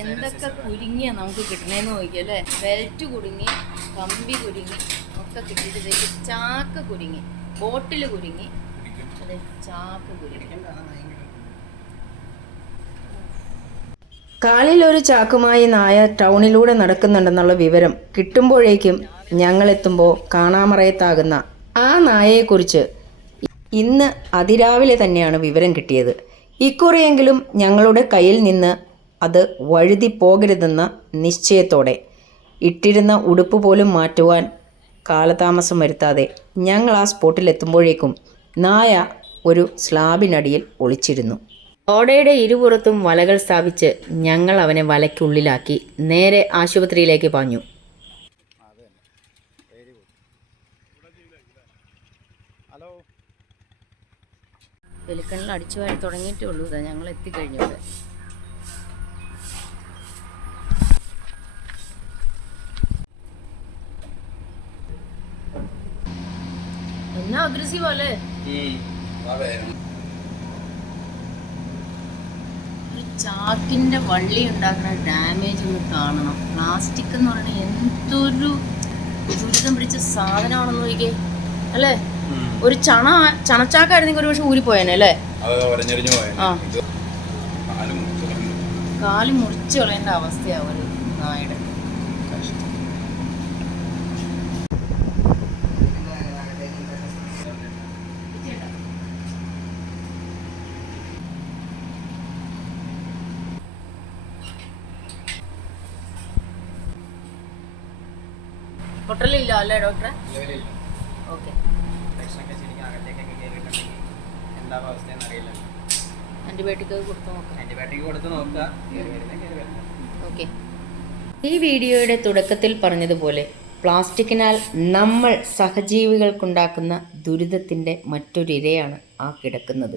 എന്തൊക്കെ കുരുങ്ങിയാ നമുക്ക് കിട്ടണേന്ന് നോക്കിയല്ലേ ബെൽറ്റ് കുടുങ്ങി കമ്പി കുരുങ്ങി ഒക്കെ കിട്ടിയിട്ട് ചാക്ക് കുരുങ്ങി ബോട്ടിൽ കുരുങ്ങി അതെ ചാക്ക് കുരുങ്ങി. കാലിൽ ഒരു ചാക്കുമായി നായ ടൗണിലൂടെ നടക്കുന്നുണ്ടെന്നുള്ള വിവരം കിട്ടുമ്പോഴേക്കും ഞങ്ങളെത്തുമ്പോൾ കാണാമറയത്താകുന്ന ആ നായയെക്കുറിച്ച് ഇന്ന് അതിരാവിലെ തന്നെയാണ് വിവരം കിട്ടിയത്. ഇക്കുറിയെങ്കിലും ഞങ്ങളുടെ കയ്യിൽ നിന്ന് അത് വഴുതി പോകരുതെന്ന നിശ്ചയത്തോടെ. ഇട്ടിരുന്ന ഉടുപ്പ് പോലും മാറ്റുവാൻ കാലതാമസം വരുത്താതെ ഞങ്ങൾ ആ സ്പോട്ടിലെത്തുമ്പോഴേക്കും നായ ഒരു സ്ലാബിനടിയിൽ ഒളിച്ചിരുന്നു. ഓടയുടെ ഇരുപുറത്തും വലകൾ സ്ഥാപിച്ച് ഞങ്ങൾ അവനെ വലയ്ക്കുള്ളിലാക്കി നേരെ ആശുപത്രിയിലേക്ക് പാഞ്ഞു. വെലിക്കണ്ണിൽ അടിച്ചു വരാൻ തുടങ്ങിയിട്ടേ ഉള്ളൂ. ഇതാ ഞങ്ങൾ എത്തിക്കഴിഞ്ഞു എന്നാ അഗ്രസീവ് അല്ലേ? ഒരു ചാക്കിന്റെ വള്ളി ഉണ്ടാക്കുന്ന ഡാമേജ് ഒന്ന് കാണണം. പ്ലാസ്റ്റിക് എന്ന് പറഞ്ഞാൽ എന്തൊരു ദുരിതം പിടിച്ച സാധനമാണെന്ന് നോക്കിയേ അല്ലേ? ഒരു ചണ ചണച്ചാക്കായിരുന്നെങ്കിൽ ഒരു പക്ഷെ ഊരിപ്പോയനെ അല്ലേ? ആ. കാൽ മുറിച്ചു കാൽ മുറിച്ച് കളയേണ്ട അവസ്ഥയാവും ഒരു നായുടെ ഹോട്ടലില്ല അല്ലേ ഡോക്ടറെ ഓക്കെ ആന്റിബയോട്ടിക് കൊടുത്തു നോക്കാം. ഓക്കെ ഈ വീഡിയോയുടെ തുടക്കത്തിൽ പറഞ്ഞതുപോലെ പ്ലാസ്റ്റിക്കിനാൽ നമ്മൾ സഹജീവികൾക്കുണ്ടാക്കുന്ന ദുരിതത്തിന്റെ മറ്റൊരിരയാണ് ആ കിടക്കുന്നത്.